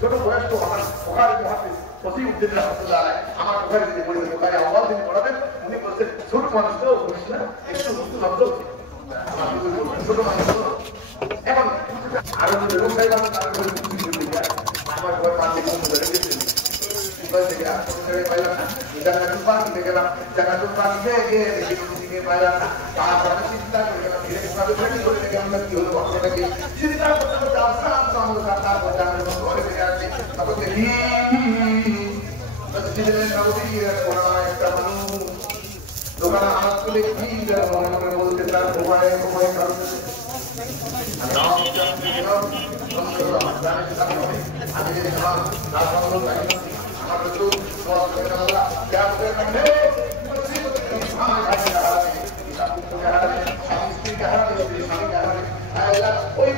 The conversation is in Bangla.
ছোট বয়স তো আমার ওখানে মহাদিস ওসিউদ্দিন রাহমাতুল্লাহ আলাইহি আমার ওখানে যে বই ওখানে আওয়াজ তিনি পড়াতেন উনি বলছেন ছোট মানুষ তো বুঝিস না একটু বুঝতে ভাবতো ছোট মানুষ এখন আরো যদি লোক চাই আমি তার করে আমার ঘর পাশে কোন ধরে গেছেন থেকে আসলে পাইলাম না জায়গাটা পানি গেলাম জায়গাটা পানি গিয়ে দিকে পাইলাম না তারপরে চিন্তা করে গেলাম ধীরে ধীরে করে গেলাম কি হলো ঘটনাটাকে চিন্তা করতে করতে আস্তে আমাদের তারপর জানার মতো করে গেছে তখন দেখি মসজিদের নববীর কোরআন একটা মানুষ দোকানে হাত তুলে কি মনে মনে বলতে তার ঘুমায় ঘুমায় কারণ ওই